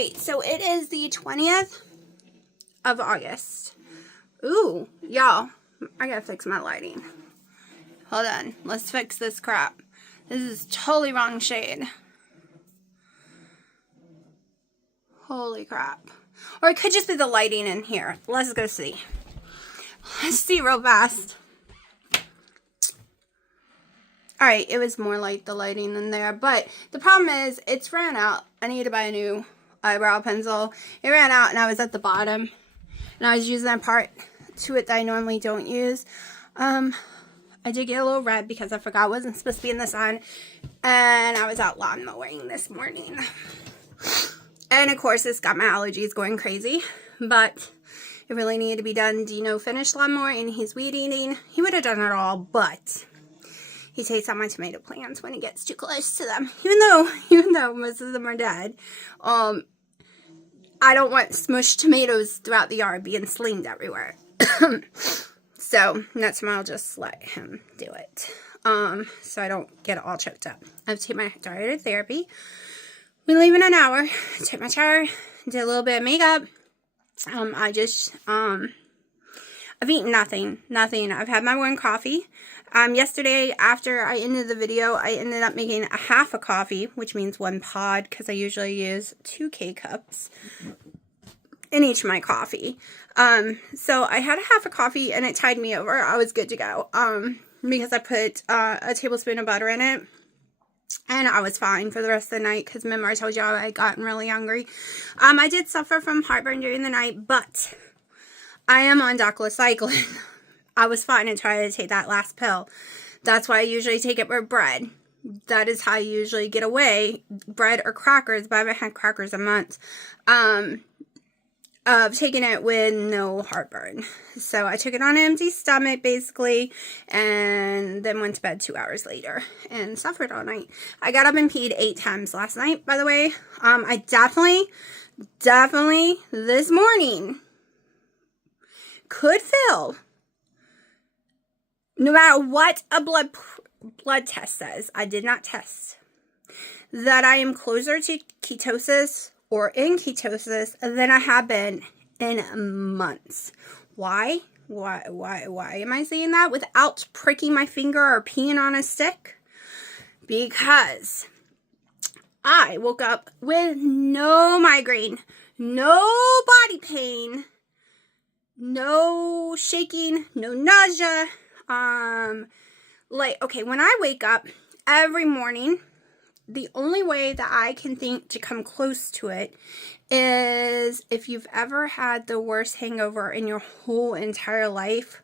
Alright, so it is the 20th of August. Ooh, y'all, I gotta fix my lighting. Hold on, let's fix this crap. This is totally wrong shade. Holy crap. Or it could just be the lighting in here. Let's go see. Let's see real fast. Alright, it was more like the lighting in there. But the problem is, it's ran out. I need to buy a new eyebrow pencil. It ran out and I was at the bottom. And I was using that part to it that I normally don't use. I did get a little red because I forgot it wasn't supposed to be in the sun. And I was out lawn mowing this morning. And of course, this got my allergies going crazy. But it really needed to be done. Dino finished lawn mowing and he's weed eating. He would have done it all, but he takes out my tomato plants when he gets too close to them. Even though most of them are dead. I don't want smushed tomatoes throughout the yard being slinged everywhere. So that's why I'll just let him do it. So I don't get it all choked up. I have to take my daughter to therapy. We leave in an hour. Took my shower. Did a little bit of makeup. I've eaten nothing. I've had my one coffee. Yesterday, after I ended the video, I ended up making a half a coffee, which means one pod, because I usually use 2 K-cups in each of my coffee. So I had a half a coffee, and it tied me over. I was good to go, because I put a tablespoon of butter in it, and I was fine for the rest of the night, because remember I told y'all I had gotten really hungry. I did suffer from heartburn during the night, but I am on doxycycline. I was fine until I had to take that last pill. That's why I usually take it with bread. That is how I usually get away. Bread or crackers, but I haven't had crackers in months. Of taking it with no heartburn. So I took it on an empty stomach, basically, and then went to bed 2 hours later and suffered all night. I got up and peed 8 times last night, by the way. I definitely, this morning could feel, no matter what a blood test says, I did not test, that I am closer to ketosis or in ketosis than I have been in months. Why? Why am I saying that without pricking my finger or peeing on a stick? Because I woke up with no migraine, no body pain, no shaking, no nausea. Okay, when I wake up every morning, the only way that I can think to come close to it is if you've ever had the worst hangover in your whole entire life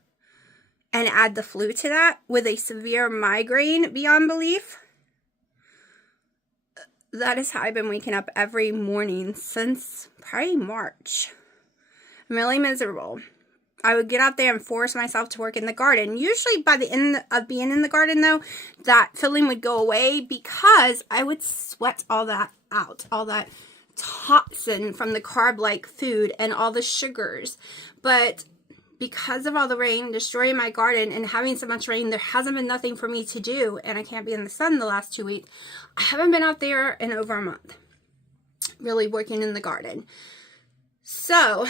and add the flu to that with a severe migraine beyond belief. That is how I've been waking up every morning since probably March. I'm really miserable. I would get out there and force myself to work in the garden. Usually by the end of being in the garden, though, that feeling would go away because I would sweat all that out. All that toxin from the carb-like food and all the sugars. But because of all the rain destroying my garden and having so much rain, there hasn't been nothing for me to do. And I can't be in the sun the last 2 weeks. I haven't been out there in over a month. Really working in the garden. So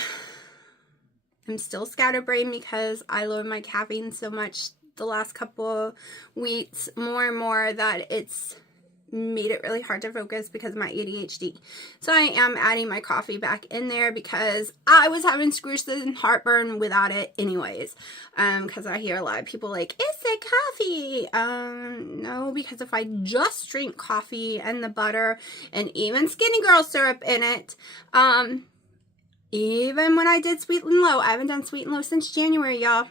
I'm still scatterbrained because I lowered my caffeine so much the last couple of weeks, more and more, that it's made it really hard to focus because of my ADHD. So I am adding my coffee back in there because I was having excruciating heartburn without it anyways. Because I hear a lot of people like, is it coffee? No, because if I just drink coffee and the butter and even Skinny Girl syrup in it, even when I did Sweet and Low, I haven't done Sweet and Low since January, y'all.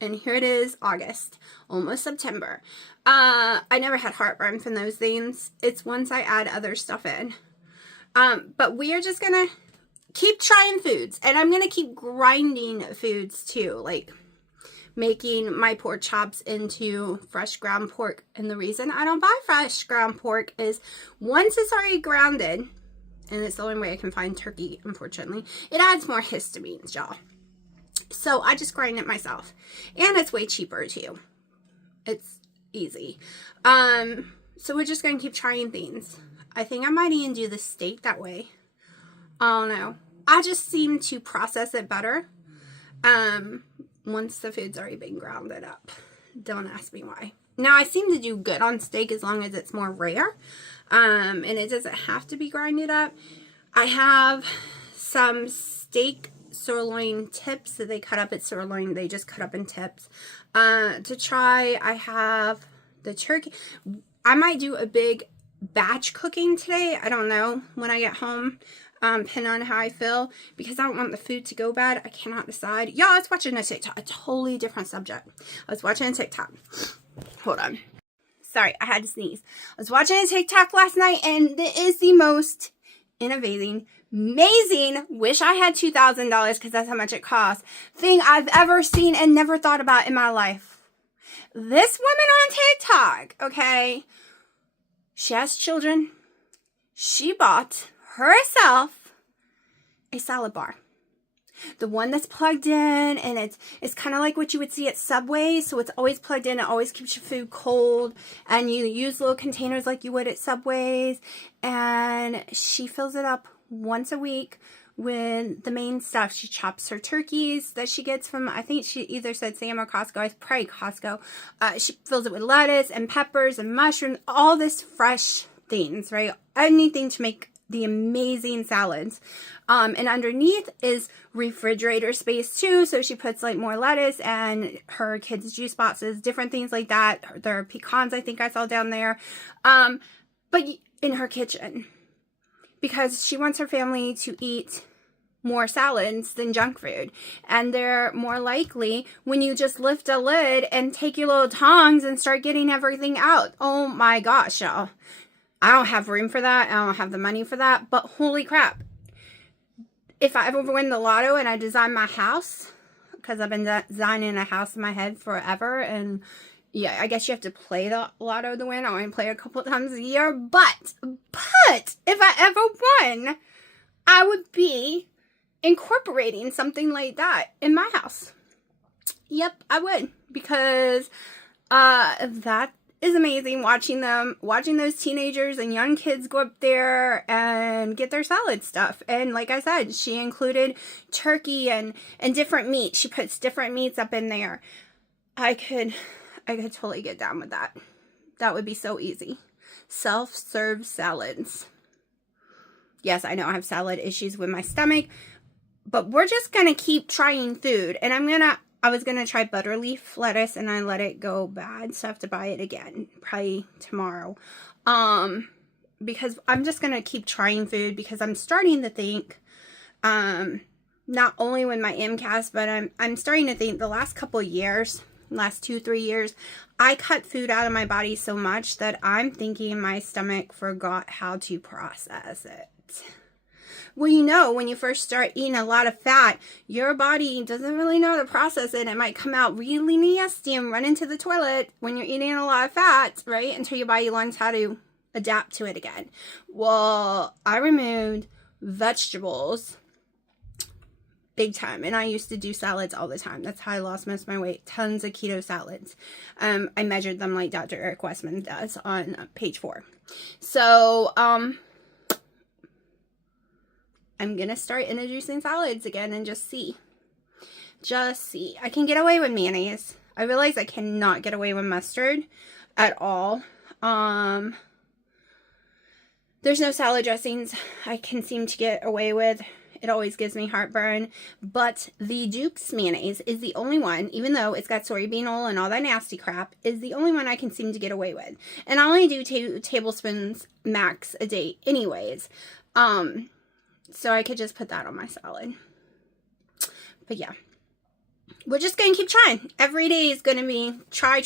And here it is, August, almost September. I never had heartburn from those things. It's once I add other stuff in. But we are just going to keep trying foods. And I'm going to keep grinding foods too. Like making my pork chops into fresh ground pork. And the reason I don't buy fresh ground pork is once it's already grounded, and it's the only way I can find turkey, unfortunately, it adds more histamines, y'all. So I just grind it myself. And it's way cheaper, too. It's easy. So we're just going to keep trying things. I think I might even do the steak that way. I don't know. I just seem to process it better once the food's already been grounded up. Don't ask me why. Now, I seem to do good on steak as long as it's more rare, and it doesn't have to be grinded up. I have some steak sirloin tips that they cut up at sirloin. They just cut up in tips to try. I have the turkey. I might do a big batch cooking today. I don't know when I get home, depending on how I feel, because I don't want the food to go bad. I cannot decide. Y'all, I was watching a TikTok, a totally different subject. I was watching a TikTok. Hold on. Sorry, I had to sneeze. I was watching a TikTok last night, and it is the most innovating, amazing, wish I had $2,000 because that's how much it costs, thing I've ever seen and never thought about in my life. This woman on TikTok, okay, she has children. She bought herself a salad bar. The one that's plugged in, and it's kind of like what you would see at Subway, so it's always plugged in. It always keeps your food cold, and you use little containers like you would at Subways, and she fills it up once a week with the main stuff. She chops her turkeys that she gets from, I think she either said Sam or Costco. It's probably Costco. She fills it with lettuce and peppers and mushrooms, all this fresh things, right? Anything to make the amazing salads. And underneath is refrigerator space too, so she puts like more lettuce and her kids' juice boxes, different things like that. There are pecans I think I saw down there. But in her kitchen, because she wants her family to eat more salads than junk food. And they're more likely when you just lift a lid and take your little tongs and start getting everything out. Oh my gosh, y'all. I don't have room for that. I don't have the money for that. But holy crap. If I ever win the lotto and I design my house, because I've been designing a house in my head forever, and yeah, I guess you have to play the lotto to win. I only play a couple times a year. But if I ever won, I would be incorporating something like that in my house. Yep, I would. Because that is amazing, watching those teenagers and young kids go up there and get their salad stuff. And like I said, she included turkey and different meat. She puts different meats up in there. I could totally get down with that. That would be so easy. Self-serve salads. Yes, I know I have salad issues with my stomach, but we're just going to keep trying food. And I was going to try butter leaf lettuce, and I let it go bad, so I have to buy it again, probably tomorrow. Because I'm just going to keep trying food, because I'm starting to think, not only with my MCAS, but I'm starting to think the last couple of years, last 2-3 years, I cut food out of my body so much that I'm thinking my stomach forgot how to process it. Well, you know, when you first start eating a lot of fat, your body doesn't really know how to process it. It might come out really nasty and run into the toilet when you're eating a lot of fat, right? Until your body learns how to adapt to it again. Well, I removed vegetables big time, and I used to do salads all the time. That's how I lost most of my weight. Tons of keto salads. I measured them like Dr. Eric Westman does on page 4. So, I'm going to start introducing salads again and just see. Just see. I can get away with mayonnaise. I realize I cannot get away with mustard at all. There's no salad dressings I can seem to get away with. It always gives me heartburn. But the Duke's mayonnaise is the only one, even though it's got soybean oil and all that nasty crap, is the only one I can seem to get away with. And I only do 2 tablespoons max a day anyways. So I could just put that on my salad. But yeah. We're just going to keep trying. Every day is going to be try.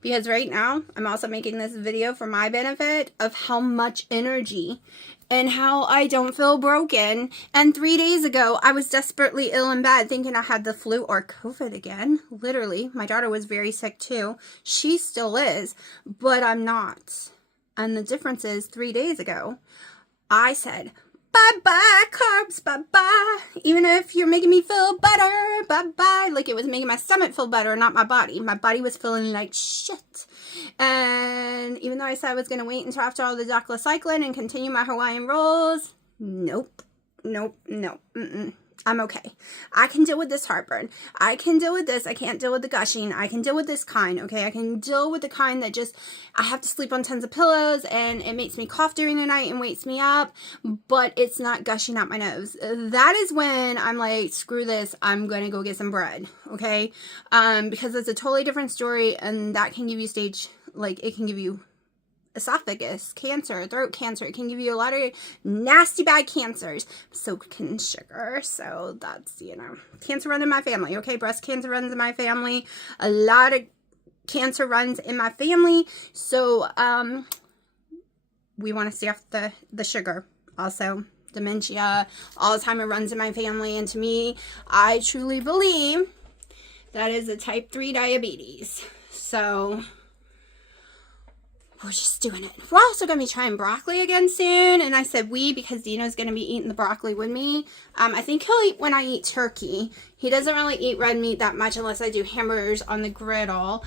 Because right now, I'm also making this video for my benefit of how much energy and how I don't feel broken. And 3 days ago, I was desperately ill in bed thinking I had the flu or COVID again. Literally. My daughter was very sick too. She still is, but I'm not. And the difference is 3 days ago, I said, bye-bye, carbs, bye-bye. Even if you're making me feel better, bye-bye. Like it was making my stomach feel better, not my body. My body was feeling like shit. And even though I said I was going to wait until after all the doxycycline and continue my Hawaiian rolls, Nope. Nope. No. I'm okay. I can deal with this heartburn. I can deal with this. I can't deal with the gushing. I can deal with this kind, okay? I can deal with the kind that just, I have to sleep on tons of pillows and it makes me cough during the night and wakes me up, but it's not gushing out my nose. That is when I'm like, screw this. I'm going to go get some bread, okay? Because it's a totally different story, and that can give you it can give you esophagus cancer, throat cancer. It can give you a lot of nasty bad cancers. So can sugar. So that's, cancer runs in my family. Okay, breast cancer runs in my family. A lot of cancer runs in my family. So we want to stay off the sugar. Also, dementia, Alzheimer's runs in my family. And to me, I truly believe that is a type 3 diabetes. So we're just doing it. We're also going to be trying broccoli again soon. And I said because Dino's going to be eating the broccoli with me. I think he'll eat when I eat turkey. He doesn't really eat red meat that much unless I do hamburgers on the griddle.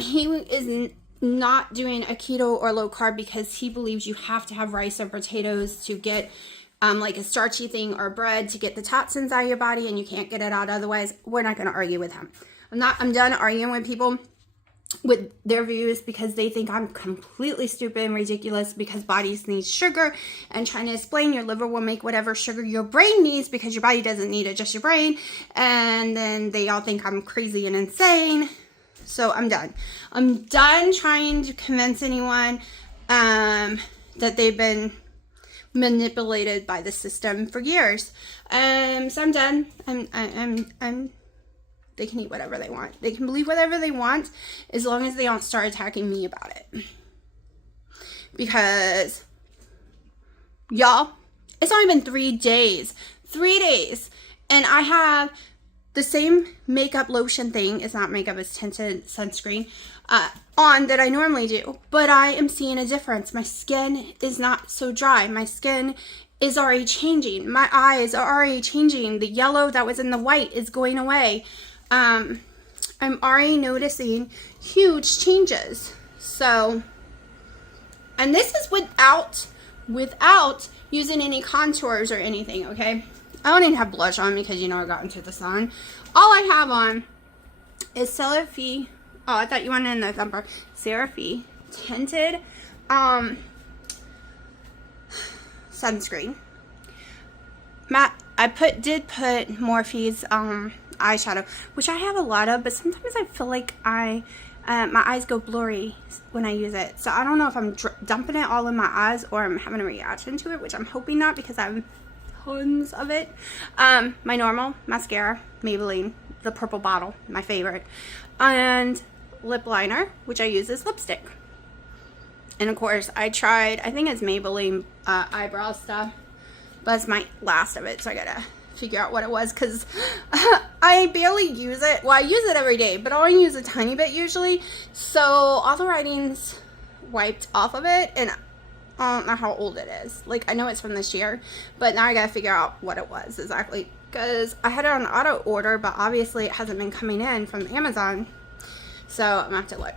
He is not doing a keto or low carb because he believes you have to have rice or potatoes to get like a starchy thing, or bread to get the toxins out of your body, and you can't get it out otherwise. We're not going to argue with him. I'm done arguing with people with their views because they think I'm completely stupid and ridiculous because bodies need sugar, and trying to explain your liver will make whatever sugar your brain needs because your body doesn't need it, just your brain. And then they all think I'm crazy and insane. So I'm done. I'm done trying to convince anyone that they've been manipulated by the system for years. So I'm done. They can eat whatever they want. They can believe whatever they want as long as they don't start attacking me about it. Because, y'all, it's only been 3 days. 3 days. And I have the same makeup lotion thing. It's not makeup, it's tinted sunscreen on that I normally do. But I am seeing a difference. My skin is not so dry. My skin is already changing. My eyes are already changing. The yellow that was in the white is going away. I'm already noticing huge changes. So, and this is without using any contours or anything, okay? I don't even have blush on because, I got into the sun. All I have on is CeraVe. Oh, I thought you wanted in the thumper. CeraVe tinted sunscreen. I did put Morphe's eyeshadow, which I have a lot of, but sometimes I feel like my eyes go blurry when I use it. So I don't know if I'm dumping it all in my eyes or I'm having a reaction to it, which I'm hoping not because I have tons of it. My normal mascara, Maybelline, the purple bottle, my favorite, and lip liner, which I use as lipstick. And of course, I think it's Maybelline eyebrow stuff, but it's my last of it, so I gotta figure out what it was because I barely use it. Well, I use it every day, but I only use a tiny bit usually. So all the writing's wiped off of it, and I don't know how old it is. Like, I know it's from this year, but now I gotta figure out what it was exactly because I had it on auto order, but obviously it hasn't been coming in from Amazon. So I'm gonna have to look.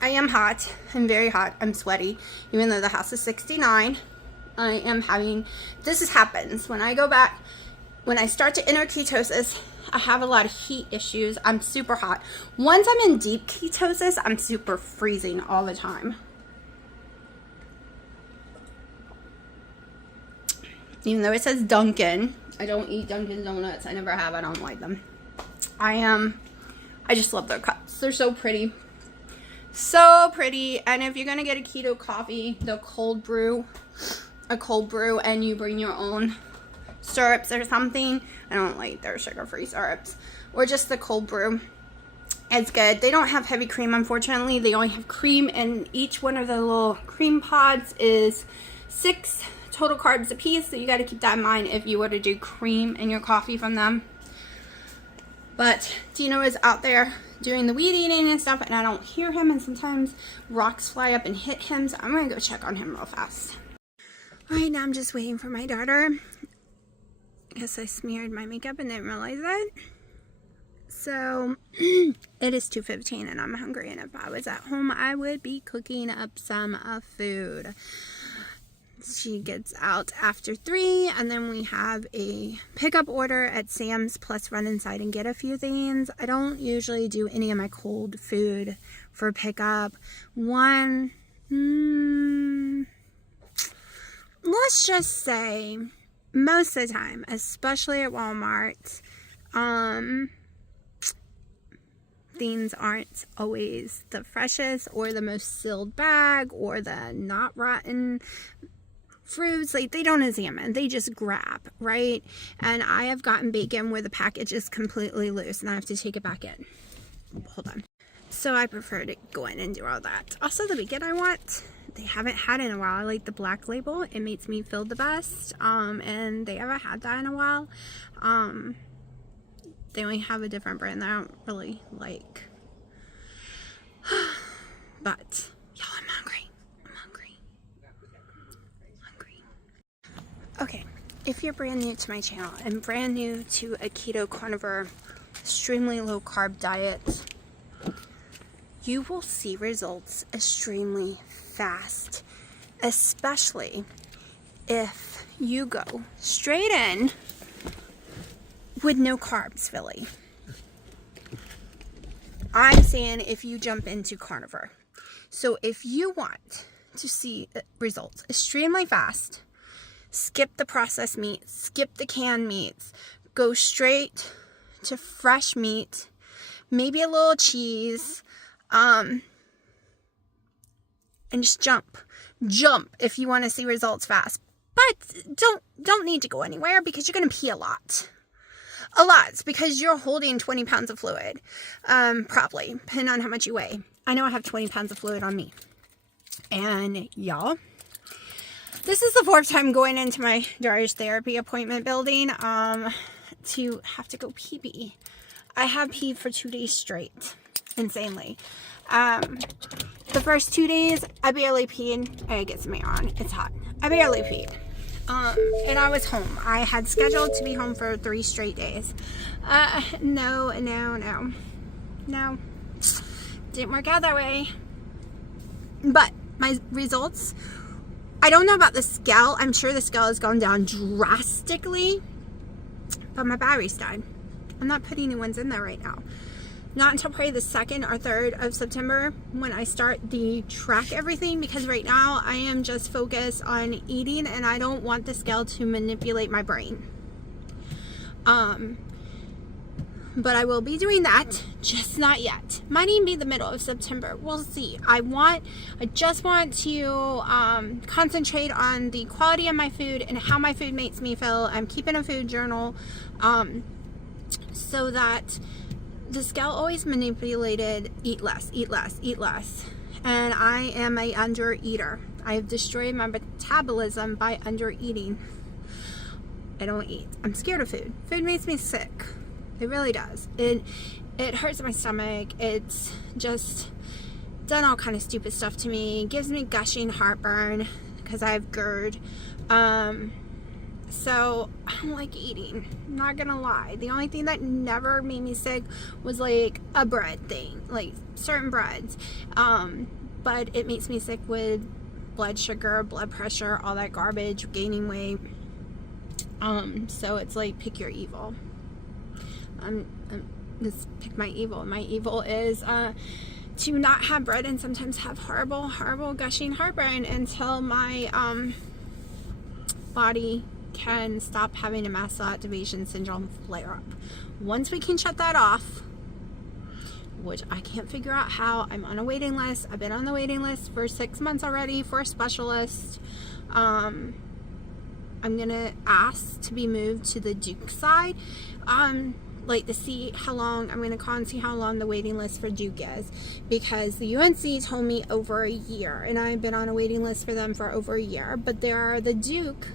I am hot. I'm very hot. I'm sweaty, even though the house is 69. I am having, this happens when I go back, when I start to enter ketosis, I have a lot of heat issues. I'm super hot. Once I'm in deep ketosis, I'm super freezing all the time. Even though it says Dunkin', I don't eat Dunkin' Donuts. I never have. I don't like them. I just love their cups. They're so pretty. So pretty. And if you're going to get a keto coffee, they'll cold brew and you bring your own syrups or something. I don't like their sugar-free syrups, or just the cold brew. It's good. They don't have heavy cream, unfortunately. They only have cream, and each one of the little cream pods is 6 total carbs a piece, so you got to keep that in mind if you were to do cream in your coffee from them. But Dino is out there doing the weed eating and stuff, and I don't hear him, and sometimes rocks fly up and hit him, so I'm going to go check on him real fast. Alright, now I'm just waiting for my daughter. I guess I smeared my makeup and didn't realize that. So, it is 2:15 and I'm hungry, and if I was at home, I would be cooking up some food. She gets out after 3, and then we have a pickup order at Sam's plus run inside and get a few things. I don't usually do any of my cold food for pickup. Let's just say most of the time, especially at Walmart, things aren't always the freshest or the most sealed bag or the not rotten fruits. Like, they don't examine, they just grab, right? And I have gotten bacon where the package is completely loose and I have to take it back in. Hold on. So I prefer to go in and do all that. Also, the bacon I want, they haven't had in a while. I like the black label. It makes me feel the best. And they haven't had that in a while. They only have a different brand that I don't really like. But, y'all, I'm hungry. Okay, if you're brand new to my channel and brand new to a keto carnivore, extremely low carb diet, you will see results extremely fast, especially if you go straight in with no carbs, Philly. I'm saying if you jump into carnivore. So if you want to see results extremely fast, skip the processed meat, skip the canned meats, go straight to fresh meat, maybe a little cheese, and just jump if you want to see results fast. But don't need to go anywhere because you're going to pee a lot, because you're holding 20 pounds of fluid, probably, depending on how much you weigh. I know I have 20 pounds of fluid on me. And y'all, this is the 4th time going into my daughter's therapy appointment building, to have to go pee. I have peed for 2 days straight, insanely. The first 2 days, I barely peed. I get some air on. It's hot. I barely peed. And I was home. I had scheduled to be home for 3 straight days. No. Didn't work out that way. But my results, I don't know about the scale. I'm sure the scale has gone down drastically. But my batteries died. I'm not putting new ones in there right now. Not until probably the 2nd or 3rd of September when I start the track everything, because right now I am just focused on eating and I don't want the scale to manipulate my brain. But I will be doing that, just not yet. Might even be the middle of September. We'll see. I just want to concentrate on the quality of my food and how my food makes me feel. I'm keeping a food journal so that the scale always manipulated eat less. And I am a under-eater. I have destroyed my metabolism by under-eating. I don't eat. I'm scared of food. Food makes me sick. It really does. It hurts my stomach. It's just done all kind of stupid stuff to me. It gives me gushing heartburn because I have GERD. So I don't like eating. I'm not gonna lie. The only thing that never made me sick was like a bread thing, like certain breads. But it makes me sick with blood sugar, blood pressure, all that garbage, gaining weight. So it's like pick your evil. Just pick my evil. My evil is to not have bread and sometimes have horrible gushing heartburn until my body can stop having a mast cell activation syndrome flare up. Once we can shut that off, which I can't figure out how. I'm on a waiting list. I've been on the waiting list for 6 months already for a specialist. I'm gonna ask to be moved to the Duke side, like to see how long. I'm gonna call and see how long the waiting list for Duke is, because the UNC told me over a year, and I've been on a waiting list for them for over a year. But there are the Duke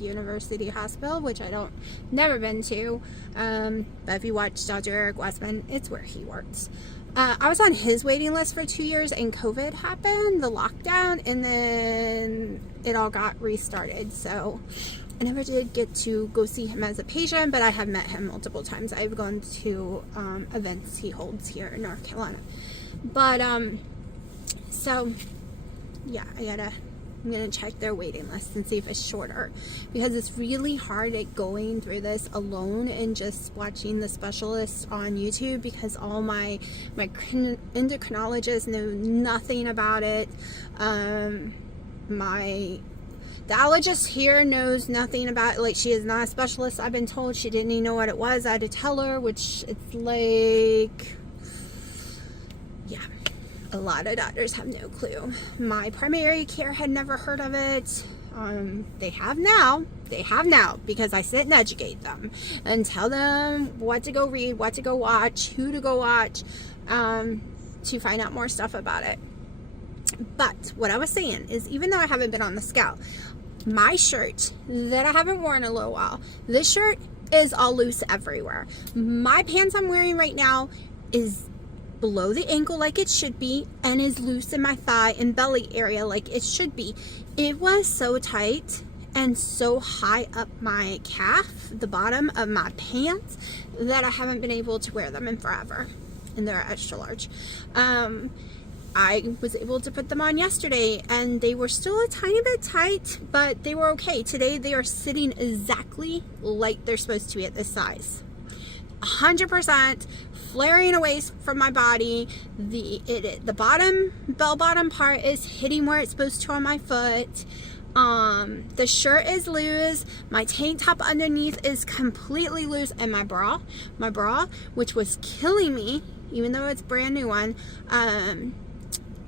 University Hospital, which I never been to. But if you watch Dr. Eric Westman, it's where he works. I was on his waiting list for 2 years, and COVID happened, the lockdown, and then it all got restarted. So I never did get to go see him as a patient, but I have met him multiple times. I've gone to events he holds here in North Carolina. But so yeah, I gotta I'm going to check their waiting list and see if it's shorter, because it's really hard at going through this alone and just watching the specialists on YouTube, because all my endocrinologists know nothing about it. The allergist here knows nothing about it. Like, she is not a specialist. I've been told she didn't even know what it was. I had to tell her, which it's like, yeah, a lot of doctors have no clue. My primary care had never heard of it. They have now, because I sit and educate them and tell them what to go read, what to go watch, who to go watch, to find out more stuff about it. But what I was saying is, even though I haven't been on the scale, my shirt that I haven't worn in a little while, this shirt is all loose everywhere. My pants I'm wearing right now is below the ankle like it should be, and is loose in my thigh and belly area like it should be. It was so tight and so high up my calf, the bottom of my pants, that I haven't been able to wear them in forever, and they're extra large. I was able to put them on yesterday, and they were still a tiny bit tight, but they were okay. Today they are sitting exactly like they're supposed to be at this size. 100% flaring away from my body. The bottom, bell bottom part is hitting where it's supposed to on my foot. The shirt is loose. My tank top underneath is completely loose, and my bra, which was killing me, even though it's a brand new one,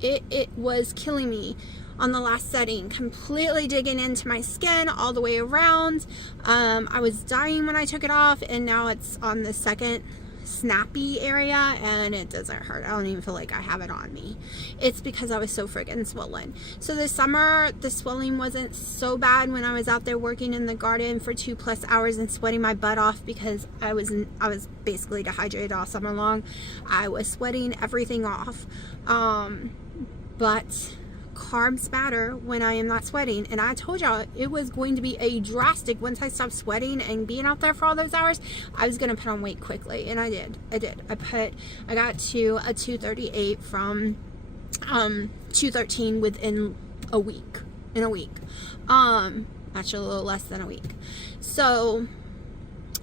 it was killing me on the last setting, completely digging into my skin all the way around. I was dying when I took it off, and now it's on the second snappy area, and it doesn't hurt. I don't even feel like I have it on me. It's because I was so friggin' swollen. So this summer, the swelling wasn't so bad when I was out there working in the garden for 2+ hours and sweating my butt off, because I was basically dehydrated all summer long. I was sweating everything off. But carbs matter when I am not sweating, and I told y'all it was going to be a drastic, once I stopped sweating and being out there for all those hours, I was going to put on weight quickly, and I did. I got to a 238 from 213 within a week. Actually a little less than a week. So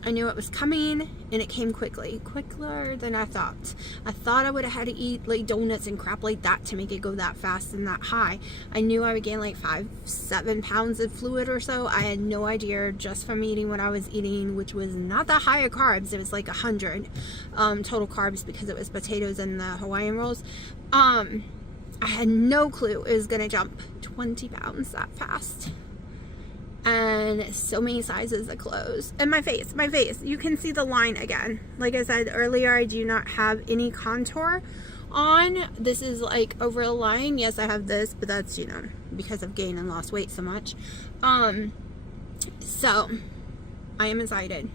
I knew it was coming, and it came quicker than I thought. I thought I would have had to eat like donuts and crap like that to make it go that fast and that high. I knew I would gain like 5-7 pounds of fluid or so. I had no idea, just from eating what I was eating, which was not that high of carbs. It was like 100 total carbs, because it was potatoes and the Hawaiian rolls. I had no clue it was gonna jump 20 pounds that fast. And so many sizes of clothes. And my face, you can see the line again. Like I said earlier, I do not have any contour on. This is like a real line. Yes, I have this, but that's, you know, because I've gained and lost weight so much. So I am excited.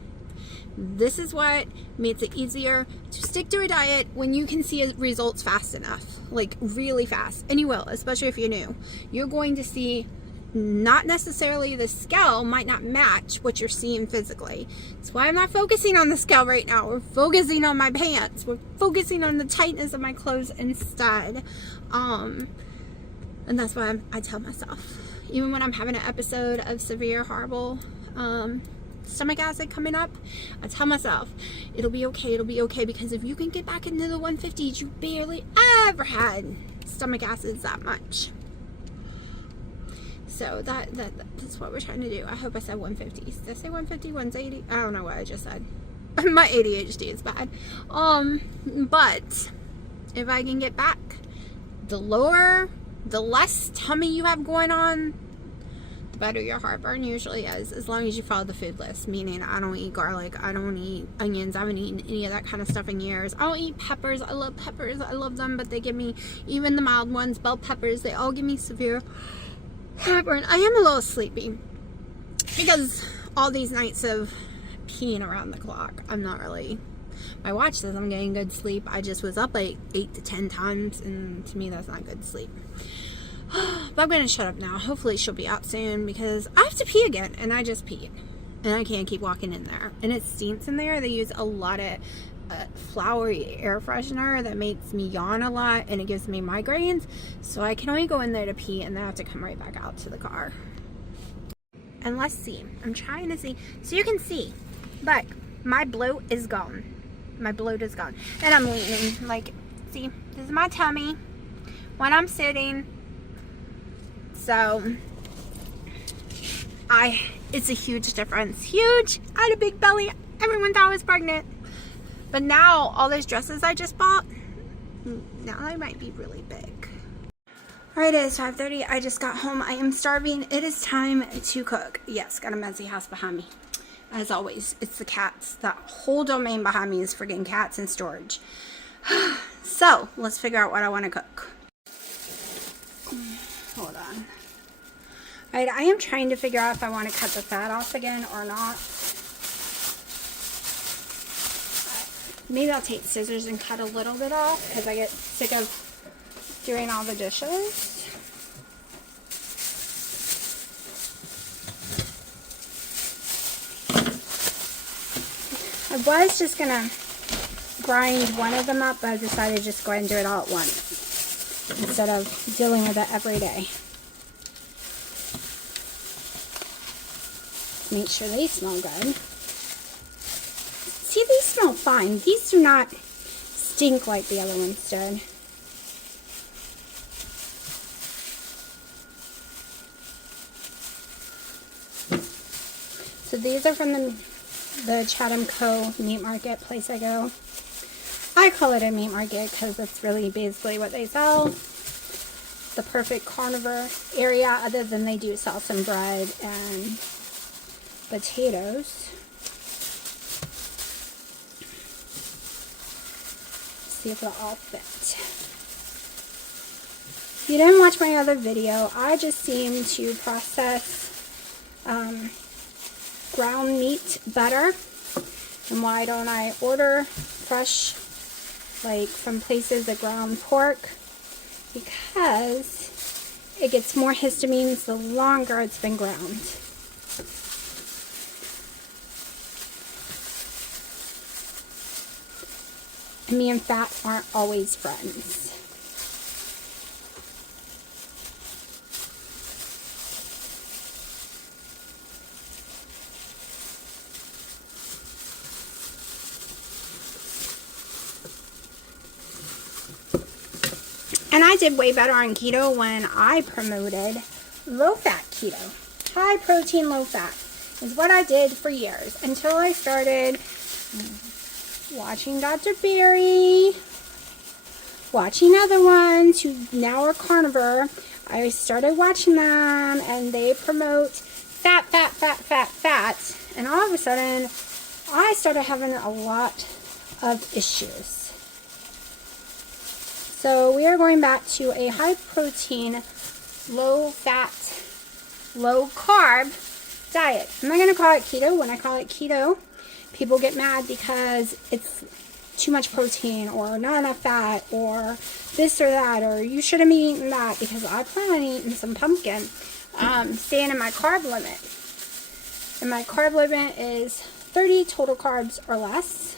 This is what makes it easier to stick to a diet when you can see results fast enough, like really fast. And you will, especially if you're new. You're going to see, not necessarily, the scale might not match what you're seeing physically. That's why I'm not focusing on the scale right now. We're focusing on my pants. We're focusing on the tightness of my clothes instead. And that's why I tell myself, even when I'm having an episode of severe, horrible stomach acid coming up, I tell myself, it'll be okay, because if you can get back into the 150s, you barely ever had stomach acids that much. So that's what we're trying to do. I hope I said 150s. Did I say 150, 180? I don't know what I just said. My ADHD is bad. But if I can get back, the less tummy you have going on, the better your heartburn usually is, as long as you follow the food list. Meaning, I don't eat garlic, I don't eat onions, I haven't eaten any of that kind of stuff in years. I don't eat peppers. I love peppers. I love them, but they give me, even the mild ones, bell peppers, they all give me severe heartburn. I am a little sleepy because all these nights of peeing around the clock. I'm not really, my watch says I'm getting good sleep. I just was up like 8 to 10 times, and to me that's not good sleep. But I'm gonna shut up now. Hopefully she'll be out soon, because I have to pee again, and I just peed, and I can't keep walking in there, and it stinks in there. They use a lot of a flowery air freshener that makes me yawn a lot and it gives me migraines. So I can only go in there to pee and then I have to come right back out to the car. And let's see. I'm trying to see. So you can see, look, my bloat is gone. My bloat is gone. And I'm leaning. Like, see, this is my tummy when I'm sitting. So, it's a huge difference. Huge. I had a big belly. Everyone thought I was pregnant. But now, all those dresses I just bought, now they might be really big. Alright, it is 5:30. I just got home. I am starving. It is time to cook. Yes, got a messy house behind me. As always, it's the cats. That whole domain behind me is friggin' cats in storage. So, let's figure out what I want to cook. Hold on. Alright, I am trying to figure out if I want to cut the fat off again or not. Maybe I'll take scissors and cut a little bit off because I get sick of doing all the dishes. I was just gonna grind one of them up, but I decided to just go ahead and do it all at once instead of dealing with it every day. Make sure they smell good. See, these smell fine. These do not stink like the other ones did. So these are from the Chatham Co. meat market place I go. I call it a meat market because that's really basically what they sell. The perfect carnivore area, other than they do sell some bread and potatoes. See if they'll all fit. If you didn't watch my other video, I just seem to process ground meat better. And why don't I order fresh, like from places that ground pork? Because it gets more histamines the longer it's been ground. And me and fat aren't always friends. And I did way better on keto when I promoted low-fat keto. High protein, low fat is what I did for years until I started watching Dr. Berry, watching other ones who now are carnivore. I started watching them and they promote fat. And all of a sudden, I started having a lot of issues. So we are going back to a high protein, low fat, low carb diet. I'm not going to call it keto. When I call it keto, people get mad because it's too much protein or not enough fat or this or that or you shouldn't be eating that, because I plan on eating some pumpkin, staying in my carb limit. And my carb limit is 30 total carbs or less,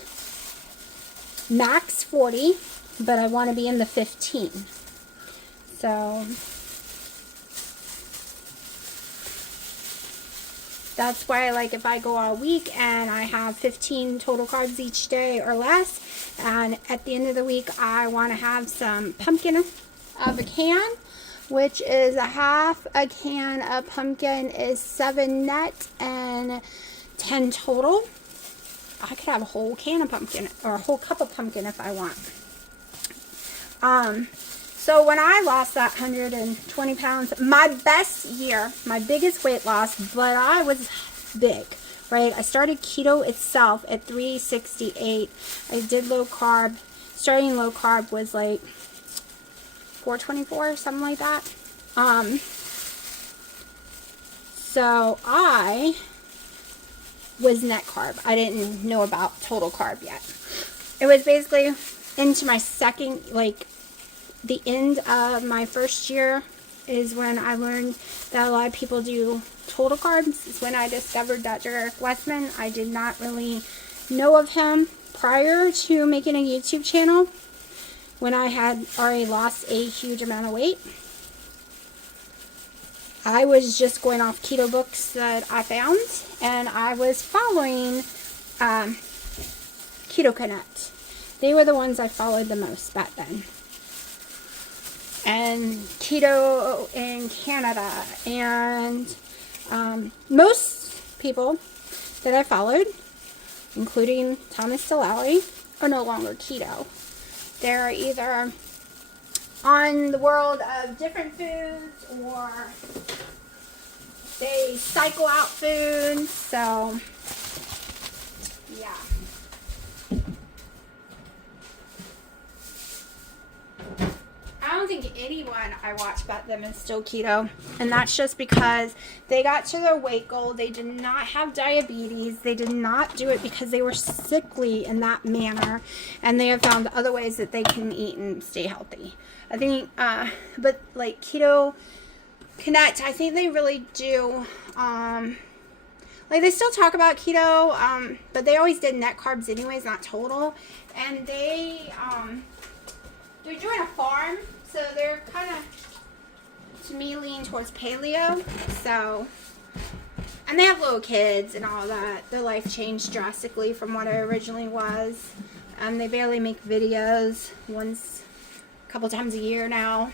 max 40, but I want to be in the 15. So that's why, like, if I go all week and I have 15 total carbs each day or less, and at the end of the week I want to have some pumpkin of a can, which is a half a can of pumpkin is 7 net and 10 total. I could have a whole can of pumpkin or a whole cup of pumpkin if I want. So when I lost that 120 pounds, my best year, my biggest weight loss, but I was big, right? I started keto itself at 368. I did low carb. Starting low carb was like 424, something like that. So I was net carb. I didn't know about total carb yet. It was basically into my second, like, the end of my first year is when I learned that a lot of people do total carbs. It's when I discovered Dr. Eric Westman. I did not really know of him prior to making a YouTube channel, when I had already lost a huge amount of weight. I was just going off keto books that I found, and I was following ketogenic. They were the ones I followed the most back then. And keto in Canada, and most people that I followed, including Thomas DeLaury, are no longer keto. They're either on the world of different foods, or they cycle out foods. So yeah. I don't think anyone I watch back then is still keto, and that's just because they got to their weight goal. They did not have diabetes. They did not do it because they were sickly in that manner, and they have found other ways that they can eat and stay healthy. I think, but like Keto Connect, I think they really do, like they still talk about keto, but they always did net carbs anyways, not total, and they're doing a farm. So they're kind of, to me, lean towards paleo. So, and they have little kids and all that. Their life changed drastically from what it originally was. They barely make videos, a couple times a year now.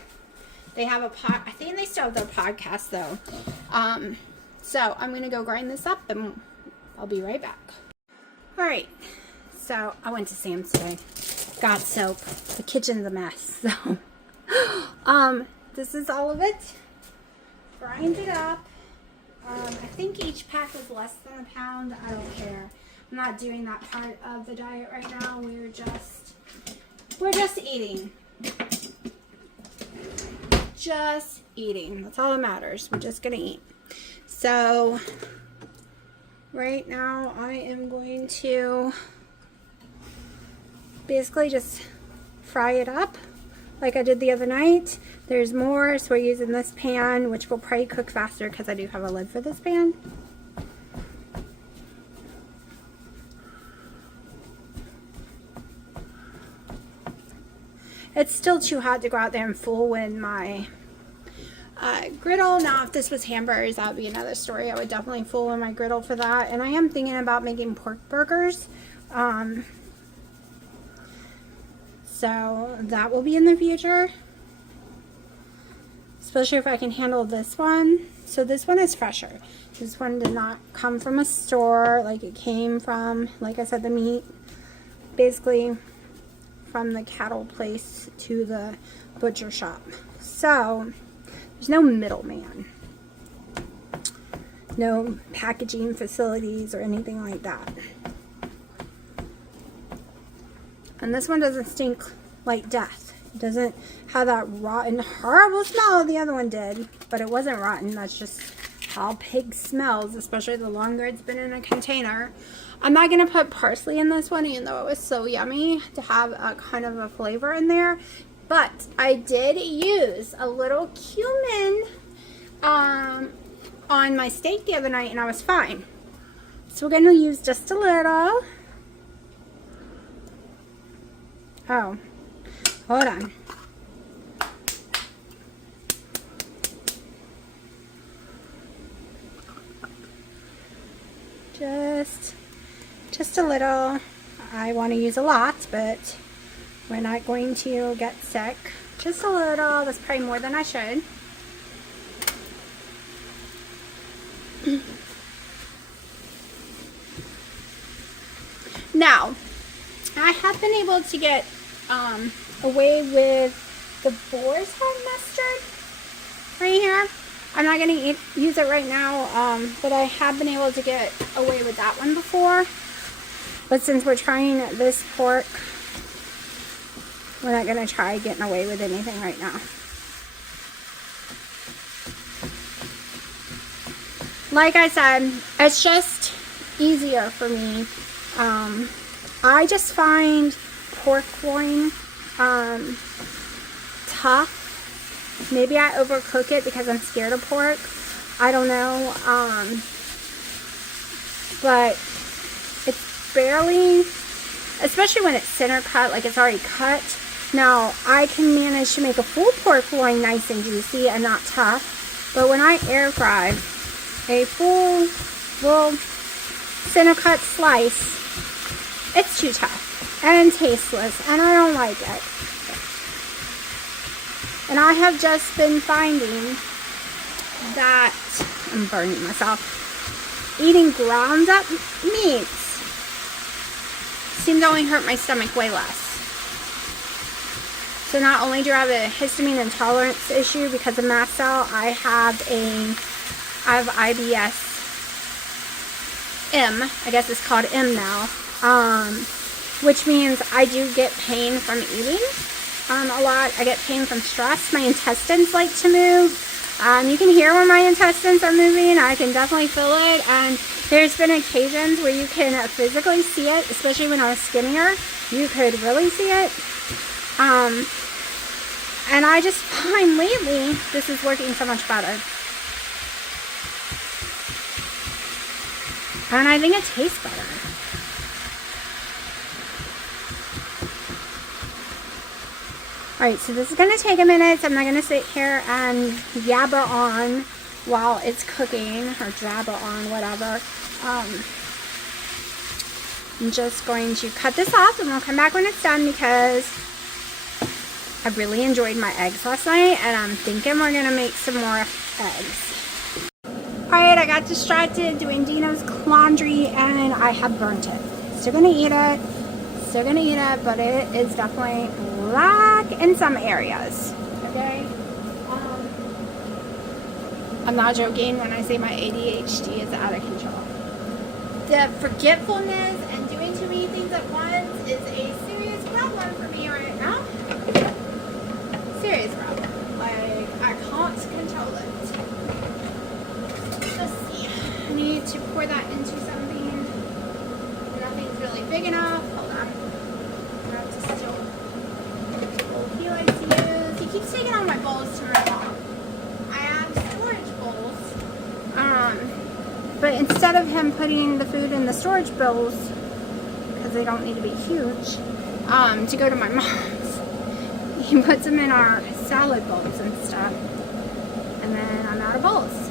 They have I think they still have their podcast though. So I'm going to go grind this up and I'll be right back. All right. So I went to Sam's today. Got soap. The kitchen's a mess. So, this is all of it. Grind it up. I think each pack is less than a pound. I don't care. I'm not doing that part of the diet right now. We're just eating. Just eating. That's all that matters. We're just gonna eat. So, right now I am going to basically just fry it up like I did the other night. There's more, so we're using this pan, which will probably cook faster because I do have a lid for this pan. It's still too hot to go out there and fool with my griddle. Now, if this was hamburgers, that would be another story. I would definitely fool with my griddle for that. And I am thinking about making pork burgers. So that will be in the future, especially if I can handle this one. So this one is fresher. This one did not come from a store. Like, it came from, like I said, the meat, basically from the cattle place to the butcher shop. So there's no middleman, no packaging facilities or anything like that. And this one doesn't stink like death. It doesn't have that rotten, horrible smell the other one did. But it wasn't rotten. That's just how pig smells, especially the longer it's been in a container. I'm not going to put parsley in this one, even though it was so yummy to have a kind of a flavor in there. But I did use a little cumin on my steak the other night, and I was fine. So we're going to use just a little. Oh, hold on. Just a little. I want to use a lot, but we're not going to get sick. Just a little. That's probably more than I should. Now, I have been able to get away with the boar's head mustard right here. I'm not going to use it right now, but I have been able to get away with that one before. But since we're trying this pork, we're not going to try getting away with anything right now. Like I said, it's just easier for me. I just find pork loin tough. Maybe I overcook it because I'm scared of pork. I don't know. But barely, especially when it's center cut, like it's already cut. Now, I can manage to make a full pork loin nice and juicy and not tough. But when I air fry a full little center cut slice, it's too tough and tasteless, and I don't like it. And I have just been finding that I'm burning myself. Eating ground up meats seems to only hurt my stomach way less. So not only do I have a histamine intolerance issue because of mast cell, I have IBS M, I guess it's called M now, which means I do get pain from eating a lot. I get pain from stress. My intestines like to move. You can hear when my intestines are moving. I can definitely feel it, and there's been occasions where you can physically see it, especially when I was skinnier. You could really see it. And I just find lately this is working so much better. And I think it tastes better. Alright, so this is going to take a minute. So I'm not going to sit here and yabber on while it's cooking, or jabber on, whatever. I'm just going to cut this off, and we'll come back when it's done, because I really enjoyed my eggs last night, and I'm thinking we're going to make some more eggs. Alright, I got distracted doing Dino's laundry, and I have burnt it. Still going to eat it. Still going to eat it, but it is definitely black in some areas. Okay? I'm not joking when I say my ADHD is out of control. The forgetfulness and doing too many things at once is a serious problem for me right now. Serious problem. Like, I can't control it. Let's see. I need to pour that into something. Nothing's really big enough. Hold on. I have to still. He likes to use. He keeps taking all my bowls to my mom. I have storage bowls. But instead of him putting the food in the storage bowls, because they don't need to be huge, to go to my mom's, he puts them in our salad bowls and stuff. And then I'm out of bowls.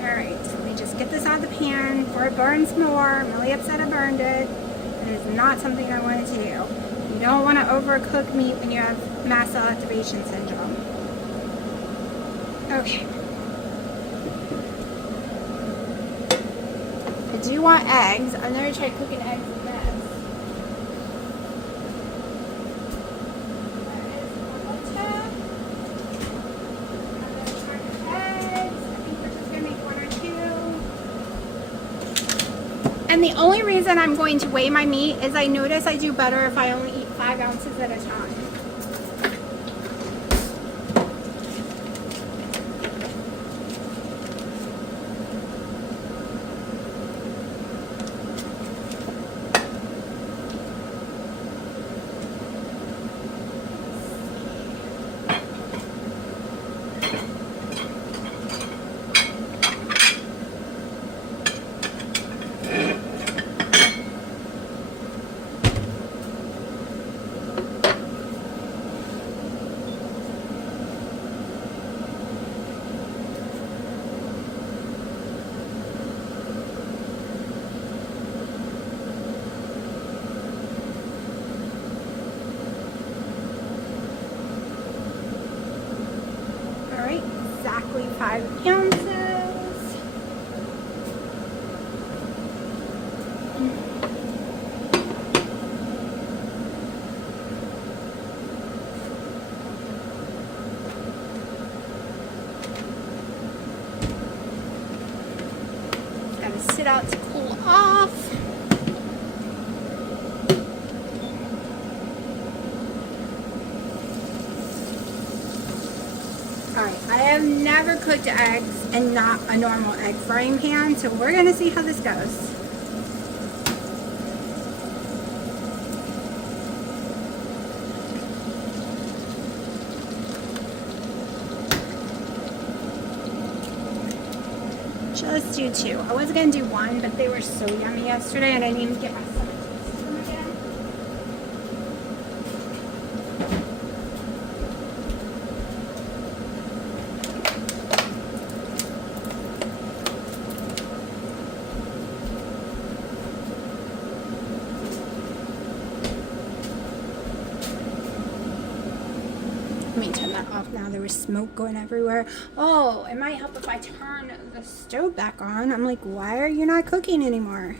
Alright, so let me just get this out of the pan before it burns more. I'm really upset I burned it. It is not something I wanted to do. You don't want to overcook meat when you have mast cell activation syndrome. Okay. I do want eggs. I've never tried cooking eggs in this. And the only reason I'm going to weigh my meat is I notice I do better if I only eat 5 ounces at a time. Exactly 5 ounces. Gotta sit out to cool off. Alright, I have never cooked eggs in not a normal egg frying pan, so we're going to see how this goes. let's do 2. I was going to do 1, but they were so yummy yesterday and I didn't even get my stomach to taste them again. Let me turn that off now. There was smoke going everywhere. Oh, it might help if I turn the stove back on. I'm like, why are you not cooking anymore?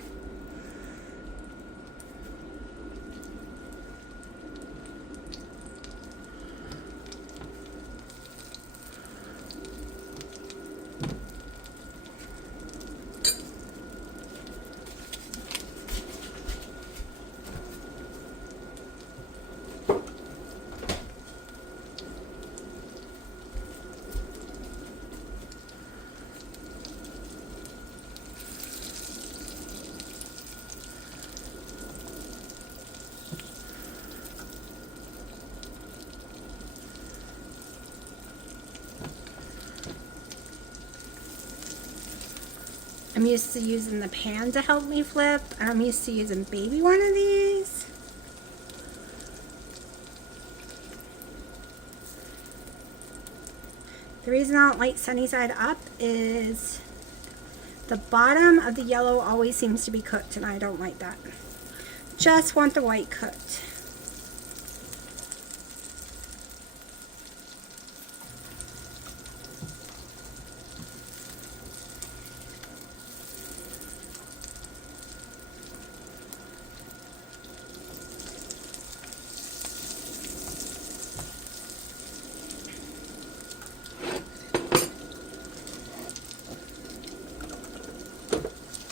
I'm used to using the pan to help me flip, and I'm used to using baby one of these. The reason I don't like sunny side up is the bottom of the yellow always seems to be cooked, and I don't like that. Just want the white cooked.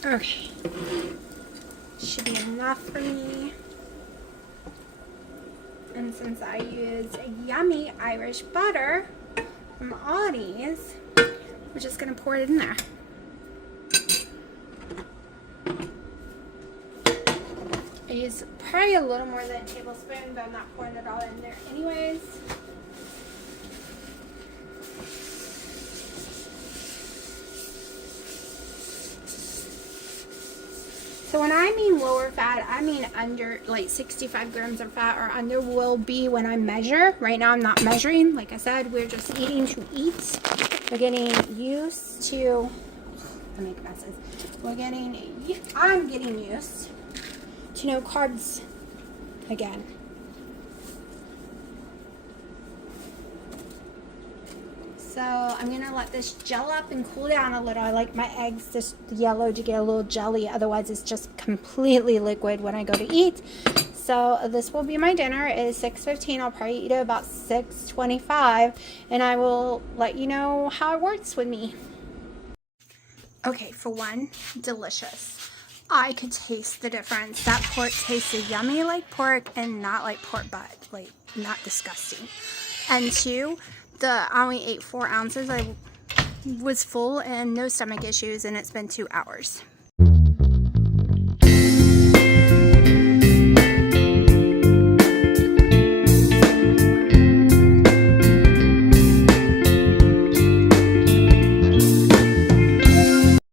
Okay, should be enough for me. And since I use a yummy Irish butter from Aldi's, we're just gonna pour it in there. I use probably a little more than a tablespoon, but I'm not pouring it all in there anyways. So when I mean lower fat, I mean under like 65 grams of fat or under will be when I measure. Right now I'm not measuring. Like I said, we're just eating to eat. We're getting used to, I make messes. I'm getting used to no carbs again. So I'm going to let this gel up and cool down a little. I like my eggs this yellow to get a little jelly. Otherwise, it's just completely liquid when I go to eat. So this will be my dinner. It is 6:15. I'll probably eat it about 6:25. And I will let you know how it works with me. Okay, for one, delicious. I could taste the difference. That pork tasted yummy like pork and not like pork butt. Like, not disgusting. And 2, I only ate 4 ounces. I was full and no stomach issues, and it's been 2 hours.